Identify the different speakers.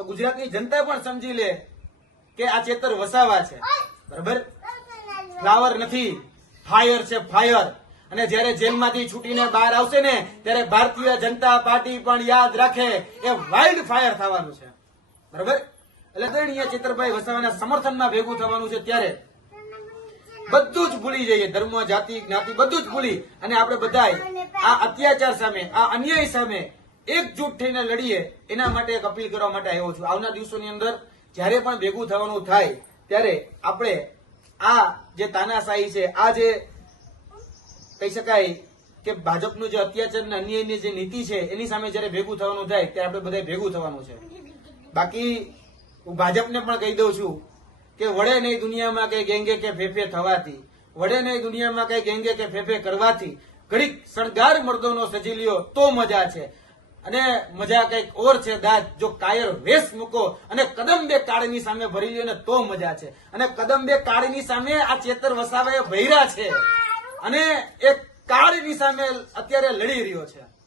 Speaker 1: તો ગુજરાતની જનતા પણ સમજી લે કે આ ચેતર વસાવા છે. બરાબર? ફ્લાવર નથી. ફાયર છે ફાયર અને જ્યારે જેલમાંથી છૂટીને બહાર આવશે ને, ત્યારે ભારતીય જનતા પાર્ટી પણ યાદ રાખે એ વાઇલ્ડ ફાયર થવાનું છે. બરાબર? એટલે દરણીય ચેતરભાઈ વસાવાના સમર્થનમાં ભેગું થવાનું છે ત્યારે. બધું જ ભૂલી જઈએ. ધર્મ, જાતિ, જ્ઞાતિ બધું જ ભૂલી. અને આપણે બધાય આ અત્યાચાર સામે, આ અન્યાય સામે એકજૂટ થઈને લડીએ, એના માટે એક અપીલ કરવા માટે આવ્યો છું. આવનાર દિવસોની અંદર જ્યારે પણ ભેગું થવાનું થાય, ત્યારે આપણે આ જે તાનાશાહી છે, આ જે કહી શકાય કે ભાજપનું જે અત્યાચાર અને અન્યાયની જે નીતિ છે, એની સામે જ્યારે ભેગું થવાનું થાય, ત્યારે આપણે બધા ભેગું થવાનું છે. બાકી હું ભાજપને પણ કહી દઉં છું કે વડે નહીં દુનિયામાં કઈ ગેંગે કે ફેફે થવાથી વડે નહીં દુનિયામાં કઈ ગેંગે કે ફેફે કરવાથી, ઘડીક શણગાર મર્દોનો સજી લ્યો તો મજા છે. અને મજા કંઈક ઓર છે દાદ જો કાયર વેશ મૂકો અને કદમ બે કાળની સામે ભરી લ્યો ને તો મજા છે. અને કદમ બે કાળની સામે આ ચેતર વસાવા ભૈરા છે. અને એ કાળની સામે અત્યારે લડી રહ્યો છે.